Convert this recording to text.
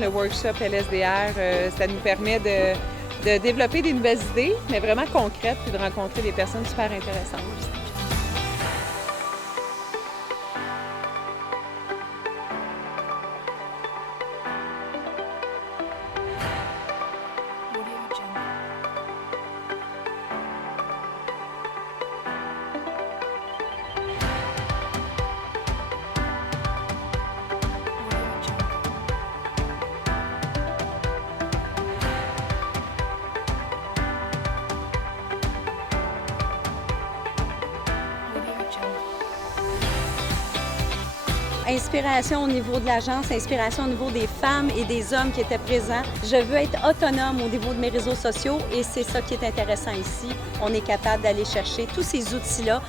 Le workshop LSDR, ça nous permet de développer des nouvelles idées, mais vraiment concrètes, puis de rencontrer des personnes super intéressantes. Inspiration au niveau de l'agence, inspiration au niveau des femmes et des hommes qui étaient présents. Je veux être autonome au niveau de mes réseaux sociaux et c'est ça qui est intéressant ici. On est capable d'aller chercher tous ces outils-là.